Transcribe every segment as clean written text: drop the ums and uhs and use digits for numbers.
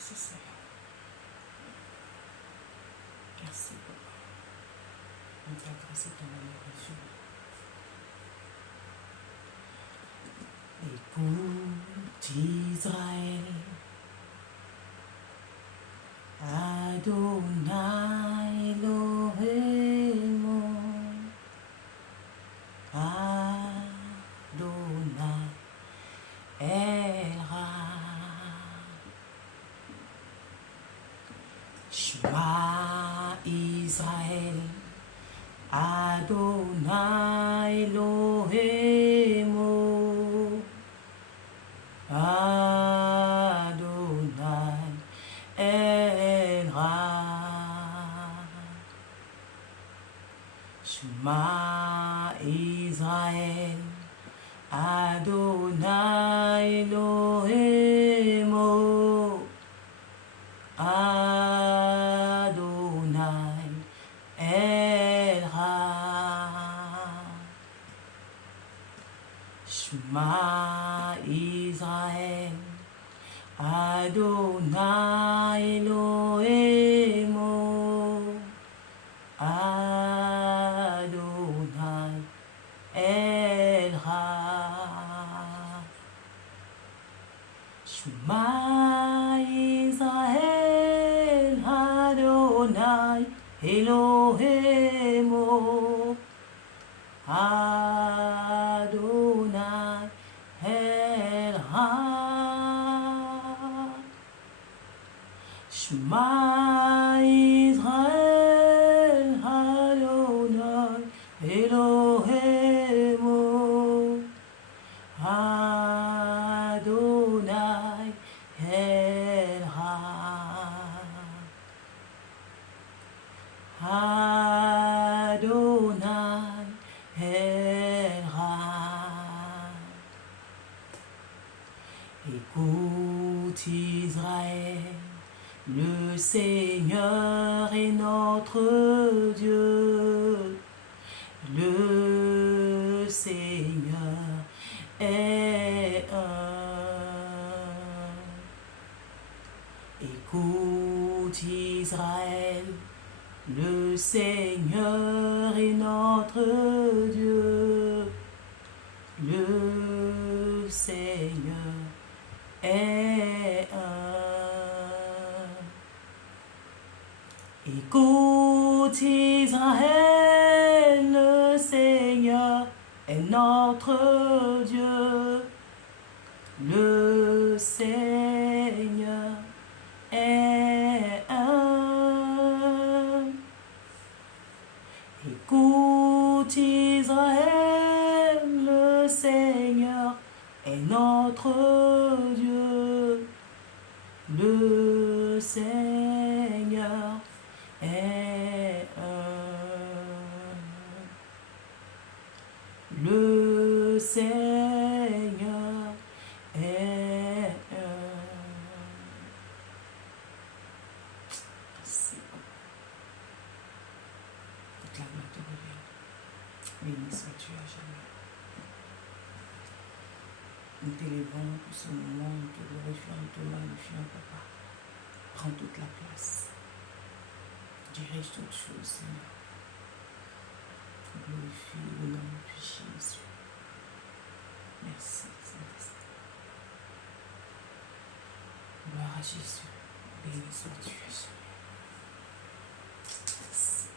Merci Seigneur. Merci Papa. On ta grâce et ton amour infini. Écoute Israël, Adonai Elohim, Adonai El-Ra. Shema Israël, Adonai Elohim, Adonai El-Ra. Shema Israël, Adonai Elohim, Adonai El-Ra. Shema Israël, Adonai Elohim, Adonai El-Ra. Shema Israël, Adonai Elohim, Adonai El-Ra. Shema Israël, Adonai Elohim, Adonai El-Ra. Adonai El-Ra. Écoute Israël, le Seigneur est notre Dieu. Le Seigneur est un. Écoute Israël, le Seigneur est notre Dieu. Le Seigneur est un. Écoute Israël, le Seigneur est notre Dieu. Le Seigneur est un. Écoute Israël, le Seigneur est notre Dieu. Le Seigneur est un. Le Seigneur est un. Merci. Acclame te revient. Béni sois-tu à jamais. Nous t'élevons pour ce moment, nous te glorifions, nous te magnifions, Papa. Prends toute la place. Dirige toutes choses, Seigneur. Glorifie le nom de Jésus. Merci, Saint-Esprit. Gloire à Jésus. Béni sois-tu à jamais. Merci.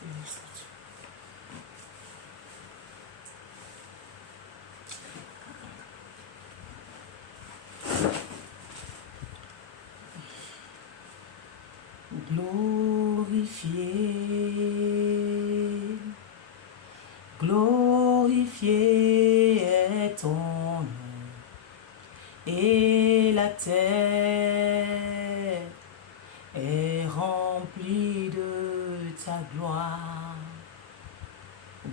Béni sois-tu. Glorifié, glorifié est ton nom, et la terre est remplie de ta gloire.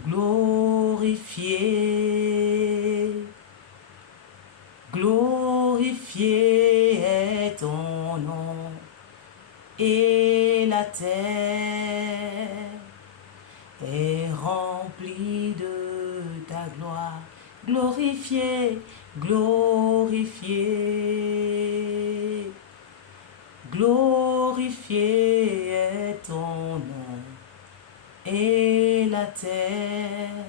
Glorifié, glorifié est ton nom, et la terre est remplie de ta gloire. Glorifié, glorifié, glorifié est ton nom. Et la terre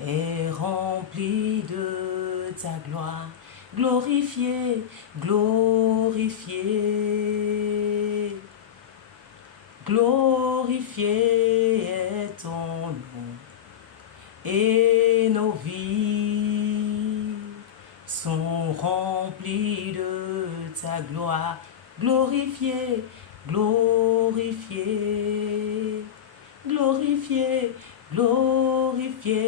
est remplie de ta gloire. Glorifié, glorifié, glorifié est ton nom. Et nos vies sont remplies de ta gloire. Glorifié, glorifié, glorifié, glorifié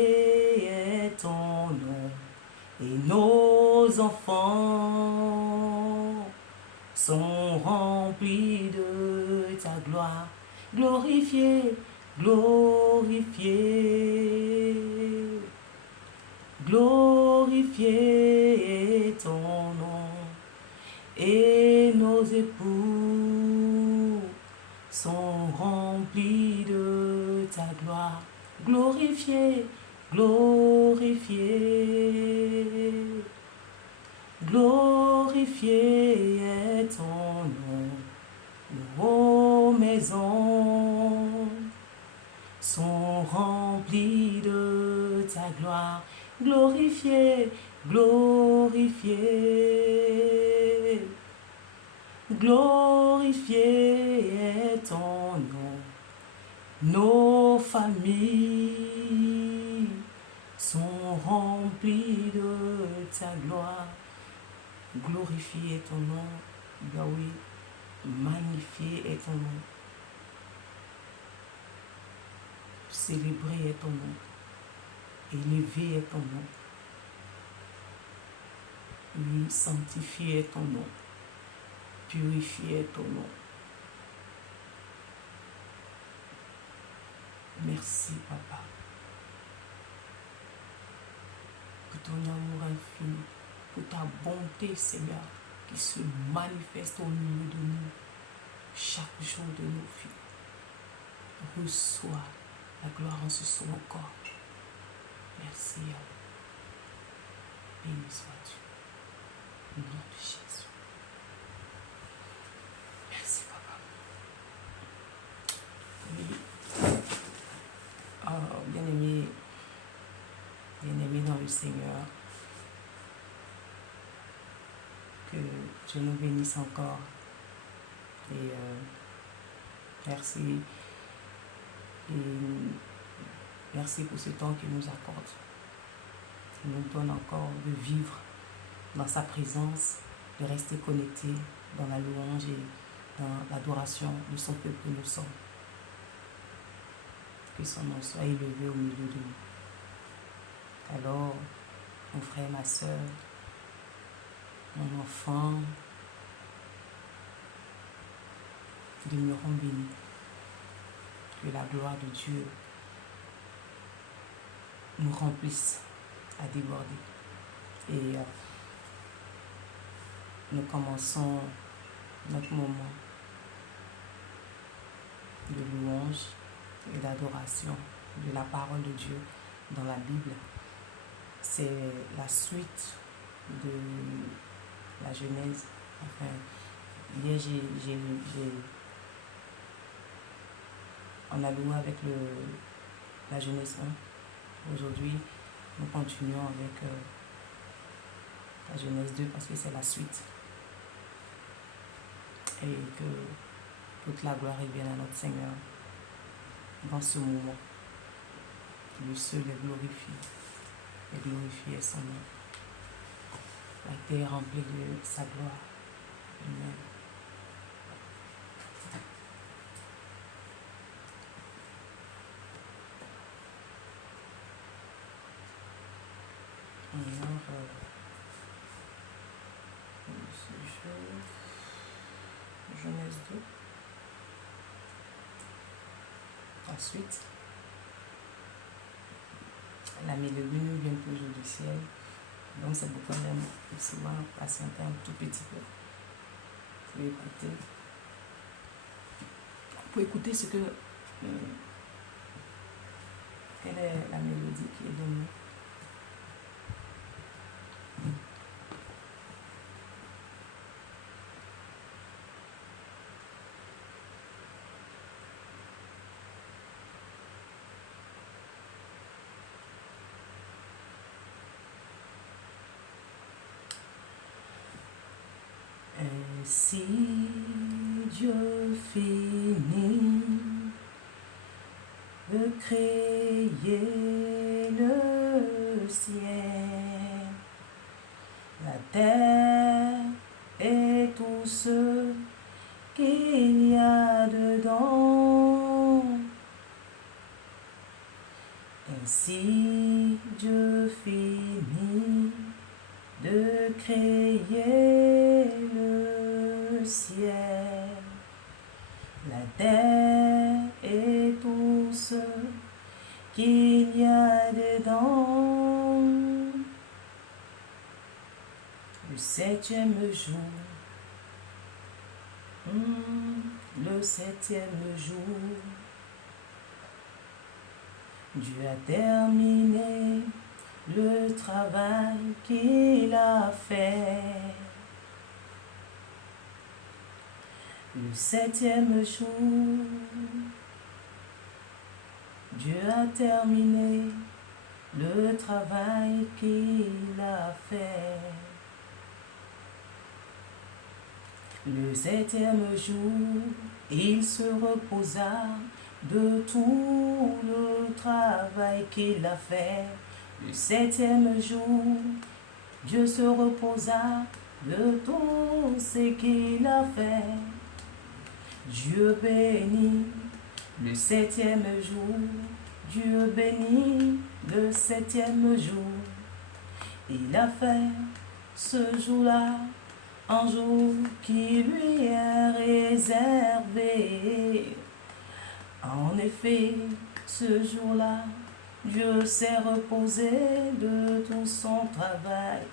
est ton nom. Et nos enfants sont remplis de ta gloire. Glorifié, glorifié, glorifié est ton nom. Et nos époux sont remplis de ta gloire. Glorifié, glorifié, glorifié est ton nom. Nos maisons sont remplies de ta gloire. Glorifié, glorifié, glorifié est ton nom. Nos familles sont remplies de ta gloire. Glorifié est ton nom, Yahweh. Magnifié est ton nom. Célébré est ton nom. Élevé est ton nom. Oui, sanctifié est ton nom. Purifié est ton nom. Merci, Papa, pour ton amour infini, pour ta bonté, Seigneur, qui se manifeste au milieu de nous, chaque jour de nos vies. Reçois la gloire en ce soir encore. Merci, Yahweh. Béni sois-tu. Au nom de Jésus. Merci, Papa. Oui. Bien-aimé dans le Seigneur, que Dieu nous bénisse encore. Et merci. Et merci pour ce temps qu'il nous accorde. Il nous donne encore de vivre dans sa présence, de rester connectés dans la louange et dans l'adoration de son peuple que nous sommes. Que son nom soit élevé au milieu de nous. Alors, mon frère, ma soeur, mon enfant, demeurons bénis. Que la gloire de Dieu nous remplisse à déborder. Et nous commençons notre moment de louange et d'adoration de la parole de Dieu dans la Bible. C'est la suite de la Genèse. Enfin, hier, on a loué avec la Genèse 1. Aujourd'hui, nous continuons avec la Genèse 2 parce que c'est la suite. Et que toute la gloire revienne à notre Seigneur dans ce moment. Le seul est glorifié. Et glorifié est son nom. La terre est remplie de sa gloire. Amen. Alors, Genèse 2. Ensuite, elle a mis le menu bientôt au jour du ciel. Donc c'est pourquoi j'aime souvent patienter un tout petit peu pour écouter. pour écouter ce que... quelle est la mélodie qui est donnée. Si Dieu finit de créer le ciel, la terre et tout ce qu'il y a dedans, et si Dieu finit de créer le ciel, la terre et tout ce qu'il y a dedans, le septième jour, le septième jour, Dieu a terminé le travail qu'il a fait. Le septième jour, Dieu a terminé le travail qu'il a fait. Le septième jour, il se reposa de tout le travail qu'il a fait. Le septième jour, Dieu se reposa de tout ce qu'il a fait. Dieu bénit le septième jour, Dieu bénit le septième jour. Il a fait ce jour-là un jour qui lui est réservé. En effet, ce jour-là, Dieu s'est reposé de tout son travail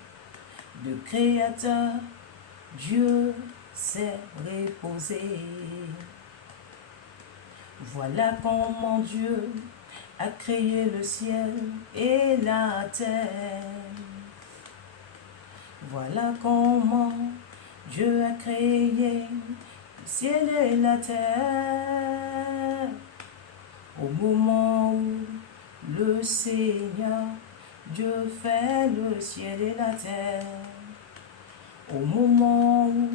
de créateur. Dieu s'est reposé. Voilà comment Dieu a créé le ciel et la terre. Voilà comment Dieu a créé le ciel et la terre. Au moment où le Seigneur Dieu fait le ciel et la terre. Au moment où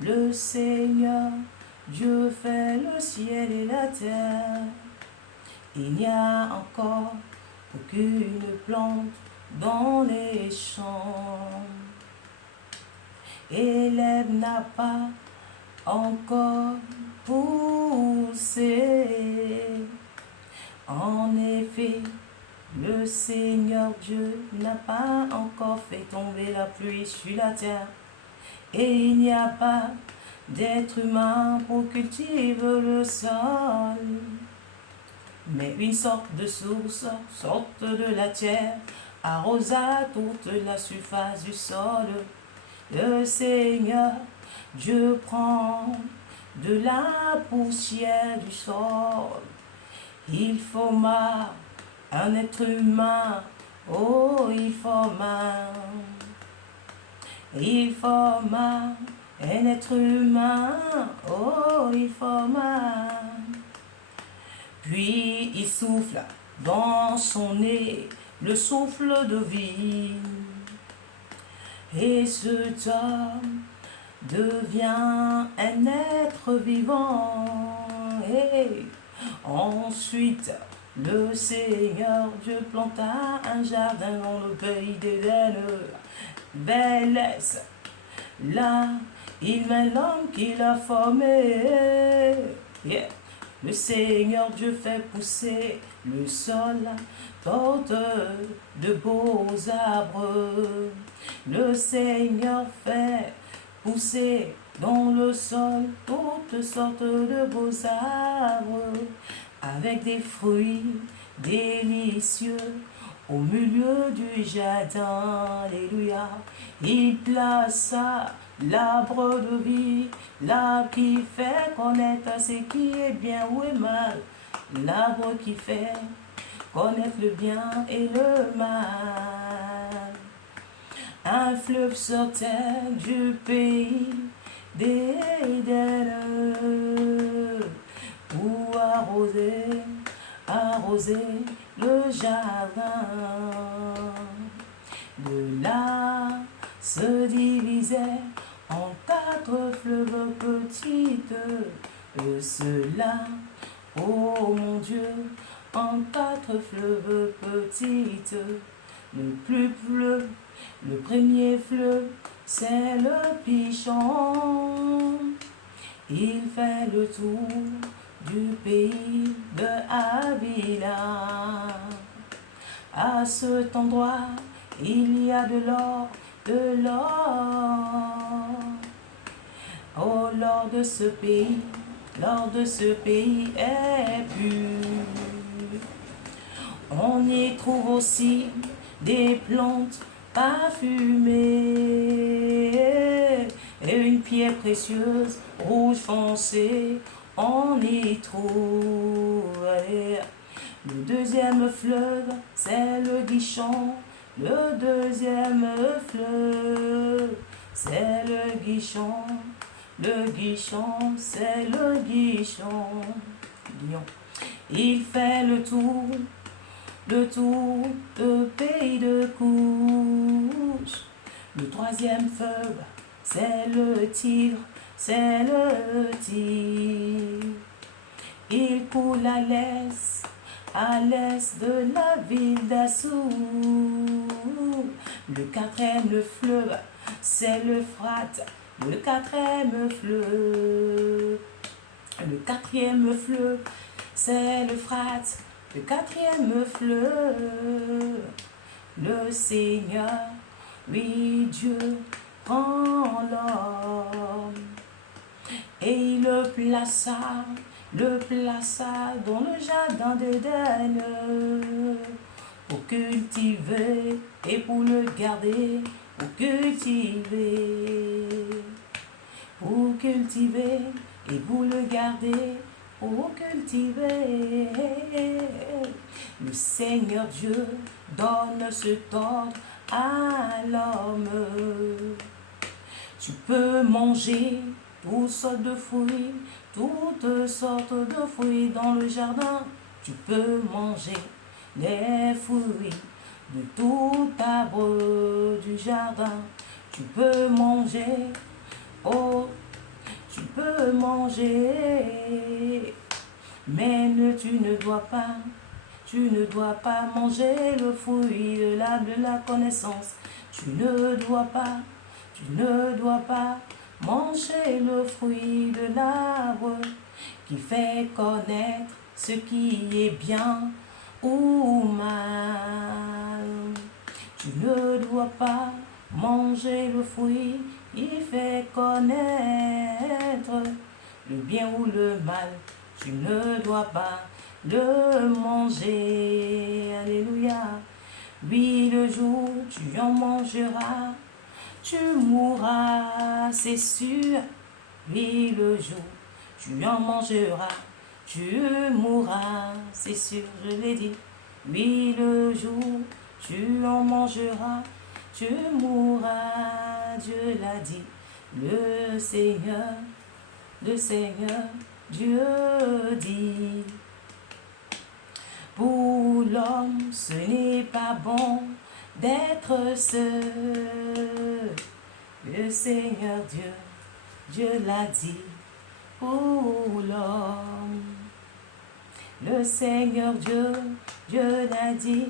le Seigneur Dieu fait le ciel et la terre, il n'y a encore aucune plante dans les champs. Et l'herbe n'a pas encore poussé. En effet, le Seigneur Dieu n'a pas encore fait tomber la pluie sur la terre. Et il n'y a pas d'être humain pour cultiver le sol. Mais une sorte de source sorte de la terre, arrosa toute la surface du sol. Le Seigneur Dieu prend de la poussière du sol. Il forma un être humain, oh il forma un être humain, oh il forma. Puis il souffla dans son nez le souffle de vie. Et cet homme devient un être vivant. Et ensuite, le Seigneur Dieu planta un jardin dans le pays d'Éden. Bélès, là, il met l'homme qu'il a formé. Yeah. Le Seigneur Dieu fait pousser le sol, porte de beaux arbres. Le Seigneur fait pousser dans le sol toutes sortes de beaux arbres, avec des fruits délicieux. au milieu du jardin, alléluia. Il plaça l'arbre de vie, l'arbre qui fait connaître ce qui est bien ou est mal, l'arbre qui fait connaître le bien et le mal. Un fleuve sortait du pays d'Éden pour arroser le jardin. De là se divisait en 4 fleuves petites, cela, oh mon Dieu, en 4 fleuves petites. Le premier fleuve, c'est le Pichon. Il fait le tour du pays de Avila. À cet endroit, il y a de l'or, de l'or. Oh, l'or de ce pays est pur. On y trouve aussi des plantes parfumées et une pierre précieuse, rouge foncé, on y trouve. Le deuxième fleuve, c'est le Guichon. Le deuxième fleuve, c'est le Guichon. Le Guichon, c'est le Guichon. Il fait le tour de pays de couche. Le troisième fleuve, c'est le Tigre, c'est le Tigre. Il coule à l'est de la ville d'Assou. Le quatrième fleuve, c'est l'Euphrate. Le quatrième fleuve, c'est l'Euphrate. Le quatrième fleuve, le Seigneur, oui Dieu, prend l'homme et il le plaça dans le jardin d'Éden pour cultiver et pour le garder, pour cultiver et pour le garder, pour cultiver. Le Seigneur Dieu donne cet ordre à l'homme. Tu peux manger toutes sortes de fruits dans le jardin. Tu peux manger les fruits de tout arbre du jardin. Tu peux manger, oh, tu peux manger, mais tu ne dois pas manger le fruit de la connaissance. Tu ne dois pas manger le fruit de l'arbre qui fait connaître ce qui est bien ou mal. Tu ne dois pas manger le fruit qui fait connaître le bien ou le mal. Tu ne dois pas le manger. Alléluia. Oui, le jour tu en mangeras, tu mourras, c'est sûr. Oui, le jour tu en mangeras, tu mourras, c'est sûr, je l'ai dit. Oui, le jour tu en mangeras, tu mourras, Dieu l'a dit. Le Seigneur, Dieu dit. Pour l'homme, ce n'est pas bon d'être seul. Le Seigneur Dieu l'a dit pour l'homme. Le Seigneur Dieu l'a dit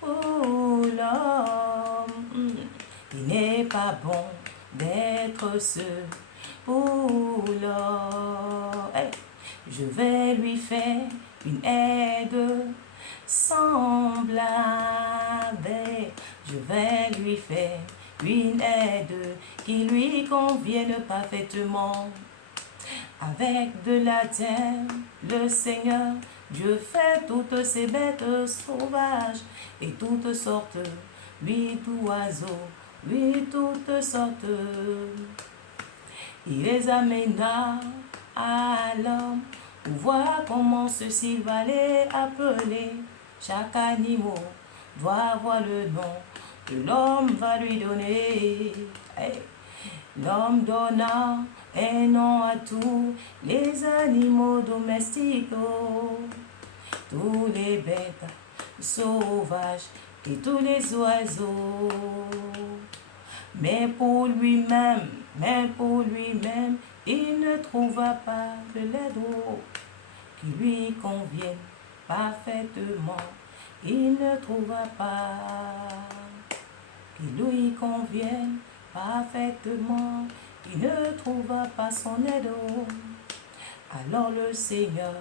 pour l'homme. Il n'est pas bon d'être seul pour l'homme. Hey, je vais lui faire une aide semblable. Je vais lui faire une aide qui lui convienne parfaitement. Avec de la terre, le Seigneur Dieu fait toutes ces bêtes sauvages et toutes sortes, oui, d'oiseaux, oui, toutes sortes. Il les amena à l'homme pour voir comment ceci va les appeler. Chaque animal doit avoir le nom que l'homme va lui donner. Hey. L'homme donna un nom à tous les animaux domestiques, tous les bêtes sauvages et tous les oiseaux. Mais pour lui-même, il ne trouva pas de l'aide qui lui convienne parfaitement. Il ne trouva pas qui lui convienne parfaitement. Il ne trouva pas son aide. Alors le Seigneur,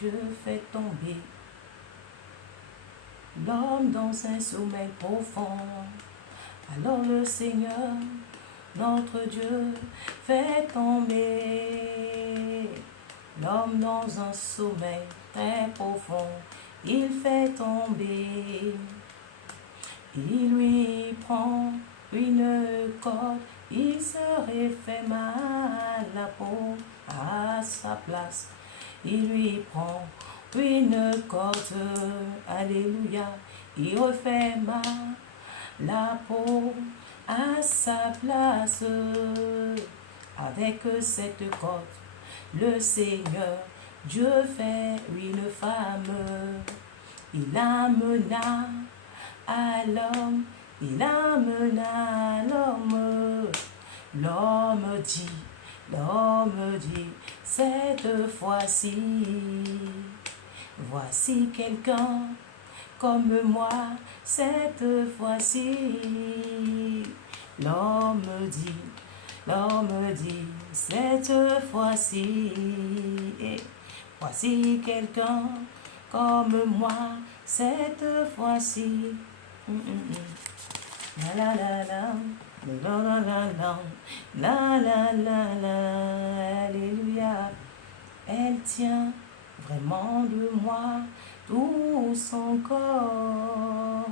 Dieu fait tomber l'homme dans un sommeil profond. Alors le Seigneur, notre Dieu, fait tomber l'homme dans un sommeil très profond. Il fait tomber. Il lui prend une corde, il serait fait mal la peau à sa place. Il lui prend une corde, alléluia, il refait mal la peau à sa place. Avec cette corde, le Seigneur, Dieu fait une femme. Il amena à l'homme, il amena l'homme. L'homme dit, cette fois-ci, voici quelqu'un comme moi, cette fois-ci. L'homme dit, cette fois-ci, voici quelqu'un comme moi, cette fois-ci. La la la la, la la la la, la la la, alléluia. Elle tient vraiment de moi tout son corps.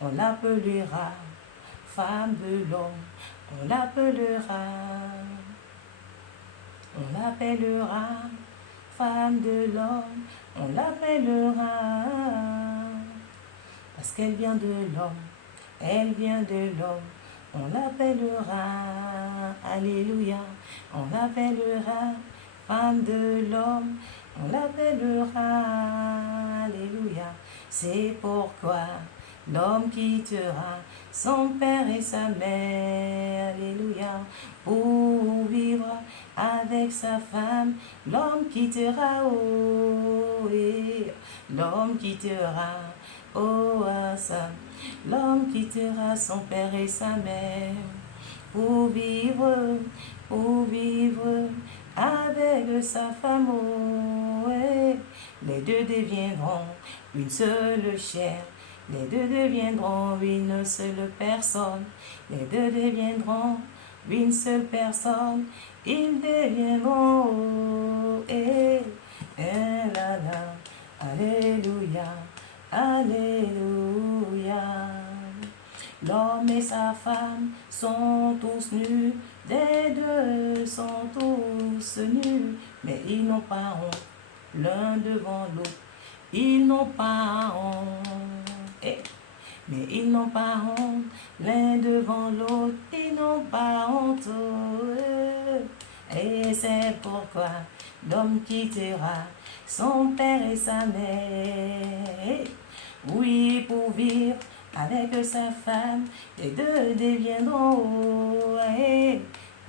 On l'appellera femme de l'homme, on l'appellera femme de l'homme, on l'appellera, parce qu'elle vient de l'homme, elle vient de l'homme, on l'appellera, alléluia, on l'appellera femme de l'homme, on l'appellera, alléluia. C'est pourquoi l'homme quittera son père et sa mère, alléluia, pour vivre avec sa femme. L'homme quittera, oh, et l'homme quittera, oh, l'homme quittera son père et sa mère pour vivre avec sa femme, oh, et les deux deviendront une seule chair. Les deux deviendront une seule personne. Les deux deviendront une seule personne. Ils deviendront, oh, et la la, alléluia, alléluia. L'homme et sa femme sont tous nus, les deux sont tous nus, mais ils n'ont pas honte l'un devant l'autre. Ils n'ont pas honte, mais ils n'ont pas honte l'un devant l'autre. Ils n'ont pas honte, et c'est pourquoi l'homme quittera son père et sa mère. Oui, pour vivre avec sa femme, les deux deviendront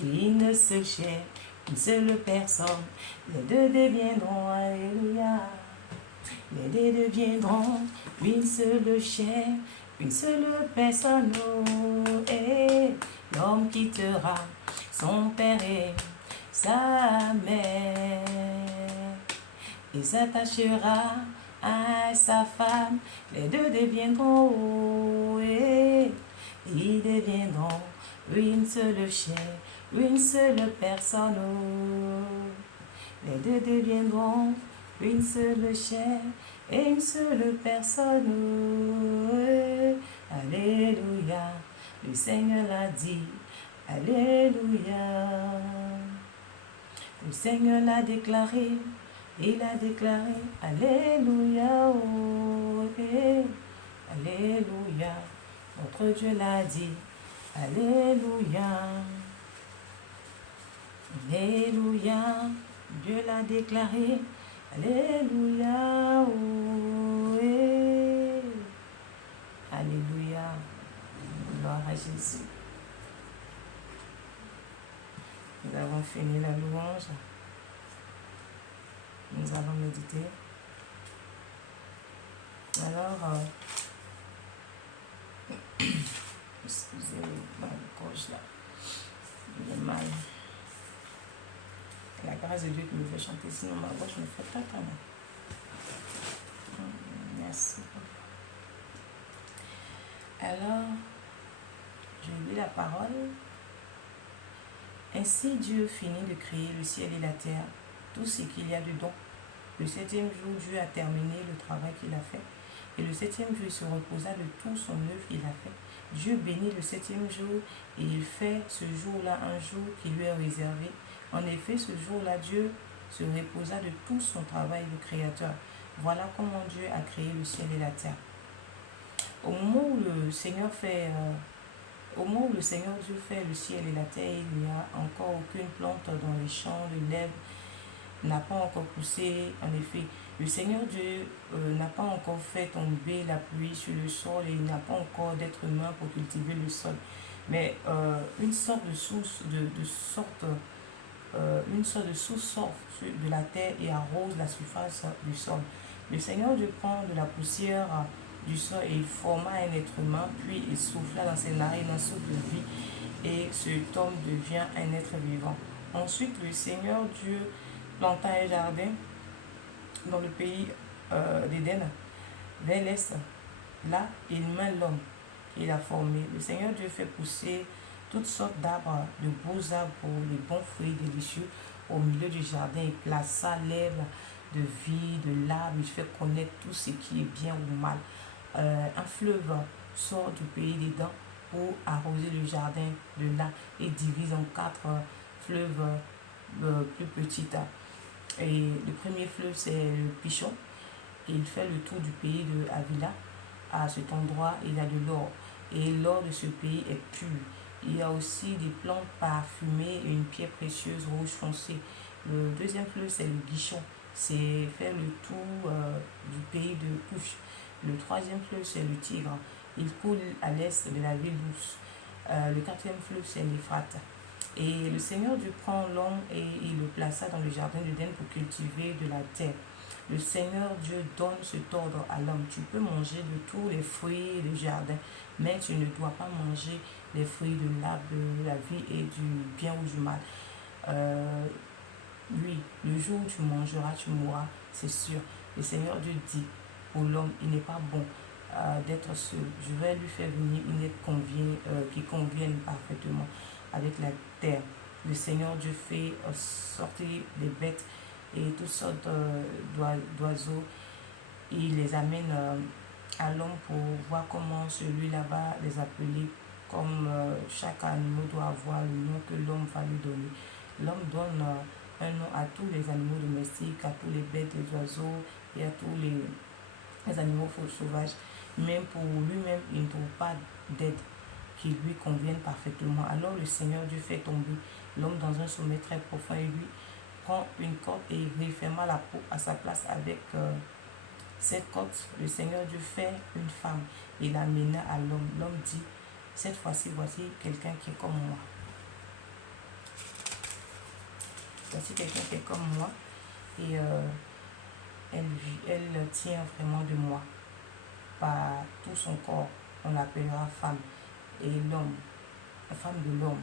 une seule chair, une seule personne. Les deux deviendront, alléluia. Les deux deviendront une seule chair, une seule personne. Et l'homme quittera son père et sa mère et s'attachera à sa femme. Les deux deviendront, et ils deviendront une seule chair, une seule personne. Les deux deviendront une seule chair et une seule personne. Alléluia, le Seigneur l'a dit. Alléluia, le Seigneur l'a déclaré. Il a déclaré. Alléluia, oh, alléluia, notre Dieu l'a dit. Alléluia, alléluia, Dieu l'a déclaré. Alléluia, oh, alléluia, gloire à Jésus. Nous avons fini la louange. Nous allons méditer. Alors, excusez-moi, ma gorge là, j'ai mal. La grâce de Dieu qui me fait chanter, sinon ma gorge me fait pas mal. Merci. Alors, je lis la parole. Ainsi Dieu finit de créer le ciel et la terre, tout ce qu'il y a dedans. Le septième jour, Dieu a terminé le travail qu'il a fait. Et le septième jour, il se reposa de tout son œuvre qu'il a fait. Dieu bénit le septième jour et il fait ce jour-là un jour qui lui est réservé. En effet, ce jour-là, Dieu se reposa de tout son travail de créateur. Voilà comment Dieu a créé le ciel et la terre. Au moment où le Seigneur Dieu fait le ciel et la terre, il n'y a encore aucune plante dans les champs, l'herbe n'a pas encore poussé. En effet, le Seigneur Dieu n'a pas encore fait tomber la pluie sur le sol et il n'a pas encore d'être humain pour cultiver le sol. Mais une sorte de sous-sorte de la terre et arrose la surface du sol. Le Seigneur Dieu prend de la poussière du sol et il forma un être humain, puis il souffla dans ses narines un souffle de vie et cet homme devient un être vivant. Ensuite, le Seigneur Dieu planta un jardin dans le pays d'Éden, vers l'est. Là, il met l'homme qu'il a formé. Le Seigneur Dieu fait pousser toutes sortes d'arbres, de beaux arbres pour les bons fruits délicieux au milieu du jardin. Il plaça l'herbe de vie, de l'arbre. Il fait connaître tout ce qui est bien ou mal. Un fleuve sort du pays d'Éden pour arroser le jardin de là et divise en 4 fleuves plus petits. Et le premier fleuve, c'est le Pichon. Et il fait le tour du pays de Avila. À cet endroit, il y a de l'or. Et l'or de ce pays est pur. Il y a aussi des plantes parfumées et une pierre précieuse rouge foncé. Le deuxième fleuve, c'est le Guichon. C'est faire le tour du pays de Couche. Le troisième fleuve, c'est le Tigre. Il coule à l'est de la ville douce. Le quatrième fleuve, c'est l'Éphrate. Et le Seigneur Dieu prend l'homme et il le plaça dans le jardin d'Éden pour cultiver de la terre. Le Seigneur Dieu donne cet ordre à l'homme. Tu peux manger de tous les fruits du jardin, mais tu ne dois pas manger les fruits de l'arbre de la vie et du bien ou du mal. Oui, le jour où tu mangeras, tu mourras, c'est sûr. Le Seigneur Dieu dit pour l'homme, il n'est pas bon d'être seul. Je vais lui faire venir une aide qui convienne parfaitement avec la terre. Le Seigneur Dieu fait sortir des bêtes et toutes sortes d'oiseaux. Il les amène à l'homme pour voir comment celui-là va les appeler, comme chaque animal doit avoir le nom que l'homme va lui donner. L'homme donne un nom à tous les animaux domestiques, à tous les bêtes, les oiseaux et à tous les animaux sauvages. Même pour lui-même, il ne trouve pas d'aide qui lui convienne parfaitement. Alors le Seigneur Dieu fait tomber l'homme dans un sommeil très profond et lui prend une corde et il referma la peau à sa place avec cette corde. Le Seigneur Dieu fait une femme et l'amena à l'homme. L'homme dit, cette fois-ci, voici quelqu'un qui est comme moi. Voici quelqu'un qui est comme moi et elle tient vraiment de moi. Par tout son corps, on l'appellera femme. Et l'homme, la femme de l'homme,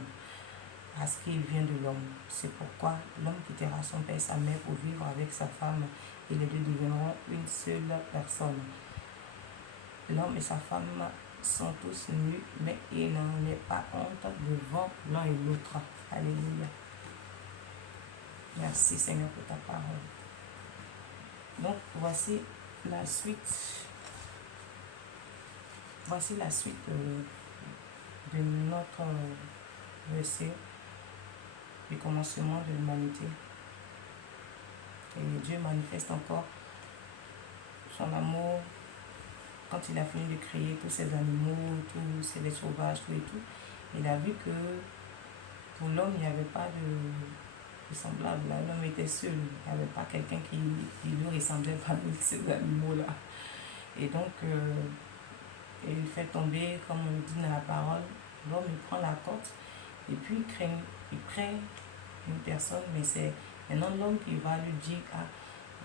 parce qu'il vient de l'homme. C'est pourquoi l'homme quittera son père et sa mère pour vivre avec sa femme et les deux deviendront une seule personne. L'homme et sa femme sont tous nus, mais il n'en est pas honte devant l'un et l'autre. Alléluia. Merci Seigneur pour ta parole. Donc, voici la suite. Voici la suite de notre verset du commencement de l'humanité. Et Dieu manifeste encore son amour quand il a fini de créer tous ces animaux, tous ces bêtes sauvages, tout et tout. Il a vu que pour l'homme, il n'y avait pas de semblable. L'homme était seul. Il n'y avait pas quelqu'un qui lui ressemblait parmi ces animaux-là. Et donc, il fait tomber, comme on dit dans la parole, l'homme il prend la côte et puis il crée une personne, mais c'est maintenant l'homme qui va lui dire, ah,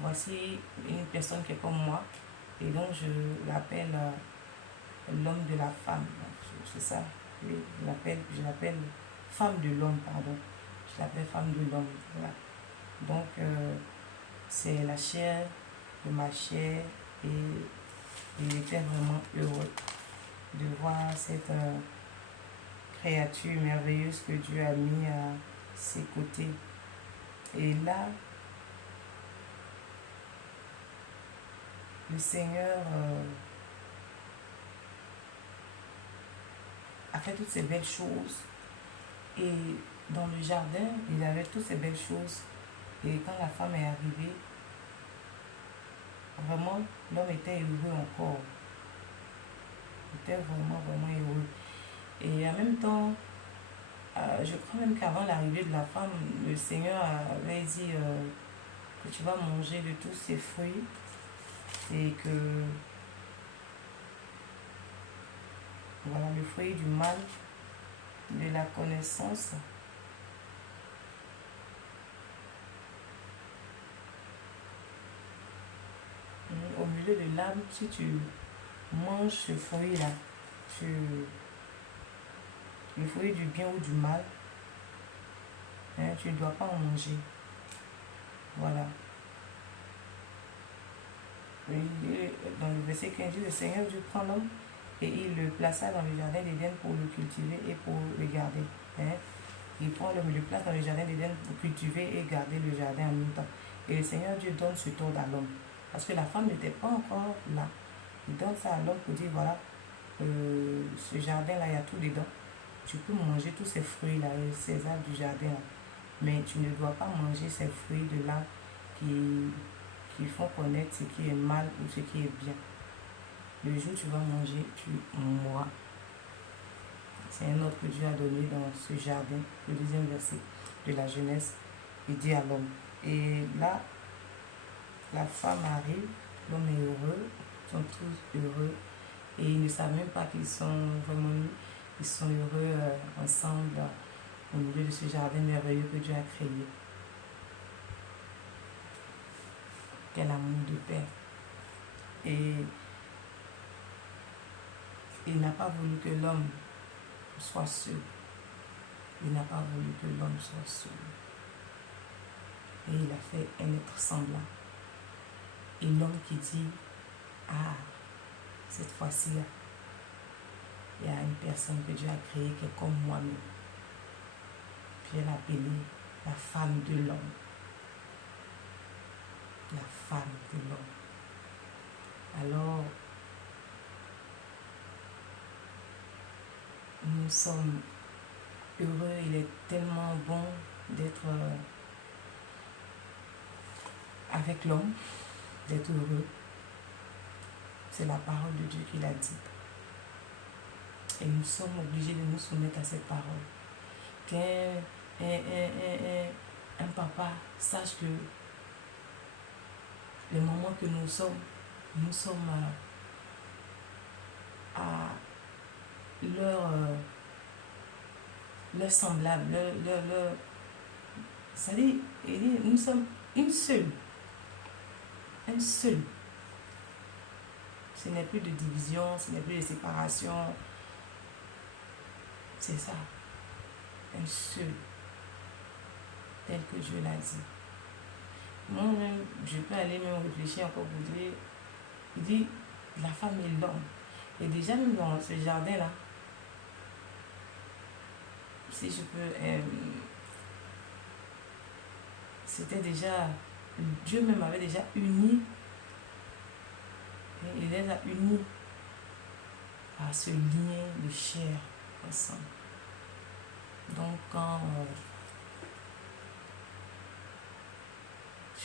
voici une personne qui est comme moi, et donc je l'appelle l'homme de la femme. C'est ça, oui, je l'appelle femme de l'homme, pardon. Je l'appelle femme de l'homme. Voilà. Donc, c'est la chair de ma chair, et il était vraiment heureux de voir cette créature merveilleuse que Dieu a mis à ses côtés. Et là, le Seigneur a fait toutes ces belles choses. Et dans le jardin, il avait toutes ces belles choses. Et quand la femme est arrivée, vraiment, l'homme était heureux encore. Il était vraiment, vraiment heureux. Et en même temps, je crois même qu'avant l'arrivée de la femme, le Seigneur avait dit que tu vas manger de tous ces fruits et que voilà, le fruit du mal, de la connaissance, au milieu de l'arbre, si tu manges ce fruit-là, le fruit du bien ou du mal, hein, tu ne dois pas en manger. Voilà. Dans le verset 15, le Seigneur Dieu prend l'homme et il le plaça dans le jardin d'Éden pour le cultiver et pour le garder. Hein. Il prend l'homme et le place dans le jardin d'Éden pour cultiver et garder le jardin en même temps. Et le Seigneur Dieu donne ce ordre à l'homme. Parce que la femme n'était pas encore là. Il donne ça à l'homme pour dire, voilà, ce jardin-là, il y a tout dedans. Tu peux manger tous ces fruits-là, ces arbres du jardin-là. Mais tu ne dois pas manger ces fruits de là qui font connaître ce qui est mal ou ce qui est bien. Le jour où tu vas manger, tu mourras. C'est un ordre que Dieu a donné dans ce jardin, le deuxième verset de la Genèse. Il dit à l'homme. Et là, la femme arrive, l'homme est heureux, ils sont tous heureux. Et ils ne savent même pas qu'ils sont vraiment nus. Ils sont heureux ensemble au milieu de ce jardin merveilleux que Dieu a créé. Quel amour de Père. Et il n'a pas voulu que l'homme soit seul. Il n'a pas voulu que l'homme soit seul. Et il a fait un être semblant. Et l'homme qui dit, ah, cette fois-ci, il y a une personne que Dieu a créée qui est comme moi-même. Puis elle a appelé la femme de l'homme. La femme de l'homme. Alors, nous sommes heureux. Il est tellement bon d'être avec l'homme, d'être heureux. C'est la parole de Dieu qui l'a dit. Et nous sommes obligés de nous soumettre à cette parole. Qu'un papa sache que les moments que nous sommes à leur semblable, c'est-à-dire, nous sommes une seule. Un seul. Ce n'est plus de division, ce n'est plus de séparation. C'est ça. Un seul. Tel que Dieu l'a dit. Moi-même, je peux aller même réfléchir encore pour dire, il dit, la femme et l'homme. Et déjà, même dans ce jardin-là, si je peux, c'était déjà, Dieu même avait déjà uni Il les a unis par ce lien de chair ensemble. Donc quand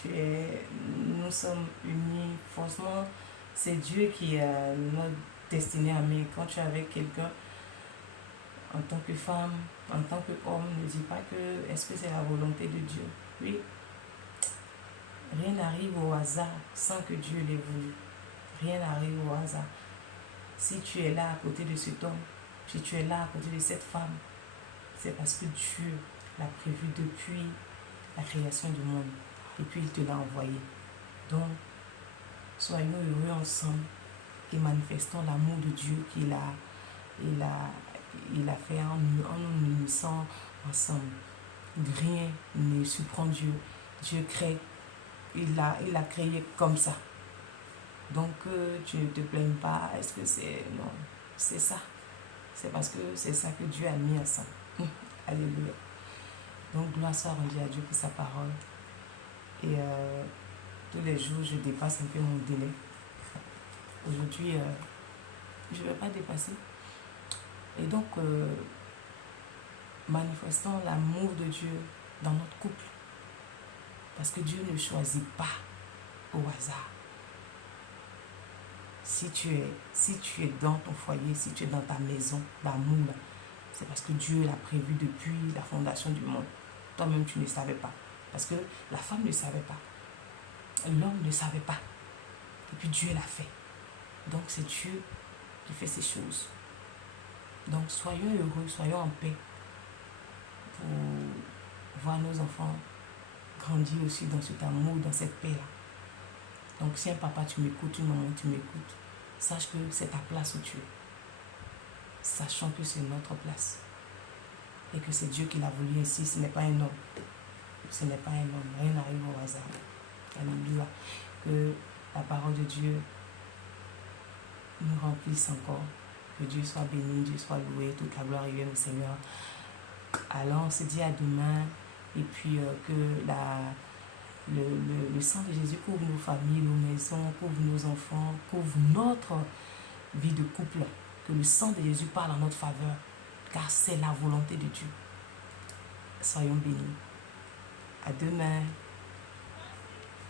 nous sommes unis, forcément, c'est Dieu qui a notre destinée à mais quand tu es avec quelqu'un, en tant que femme, en tant qu'homme, ne dis pas que est-ce que c'est la volonté de Dieu. Oui, rien n'arrive au hasard sans que Dieu l'ait voulu. Rien n'arrive au hasard. Si tu es là à côté de cet homme, si tu es là à côté de cette femme, c'est parce que Dieu l'a prévu depuis la création du monde. Et puis il te l'a envoyé. Donc, soyons heureux ensemble et manifestons l'amour de Dieu qu'il a fait en nous unissant ensemble. Rien ne surprend Dieu. Dieu crée. Il l'a créé comme ça. Donc, tu ne te plaignes pas. Est-ce que c'est... Non, c'est ça. C'est parce que c'est ça que Dieu a mis ensemble. Alléluia. Donc, gloire soit rendue à Dieu pour sa parole. Et tous les jours, je dépasse un peu mon délai. Aujourd'hui, je ne vais pas dépasser. Et donc, manifestons l'amour de Dieu dans notre couple. Parce que Dieu ne choisit pas au hasard. Si tu es dans ton foyer, si tu es dans ta maison d'amour, c'est parce que Dieu l'a prévu depuis la fondation du monde. Toi-même, tu ne savais pas. Parce que la femme ne savait pas. L'homme ne savait pas. Et puis Dieu l'a fait. Donc c'est Dieu qui fait ces choses. Donc soyons heureux, soyons en paix pour voir nos enfants grandir aussi dans cet amour, dans cette paix-là. Donc si un papa tu m'écoutes, une maman tu m'écoutes, sache que c'est ta place où tu es. Sachant que c'est notre place. Et que c'est Dieu qui l'a voulu ainsi, ce n'est pas un homme. Ce n'est pas un homme, rien n'arrive au hasard. Alléluia. Que la parole de Dieu nous remplisse encore. Que Dieu soit béni, Dieu soit loué, toute la gloire revienne au Seigneur. Alors on se dit à demain. Et puis que le sang de Jésus couvre nos familles, nos maisons, couvre nos enfants, couvre notre vie de couple. Que le sang de Jésus parle en notre faveur. Car c'est la volonté de Dieu. Soyons bénis. À demain.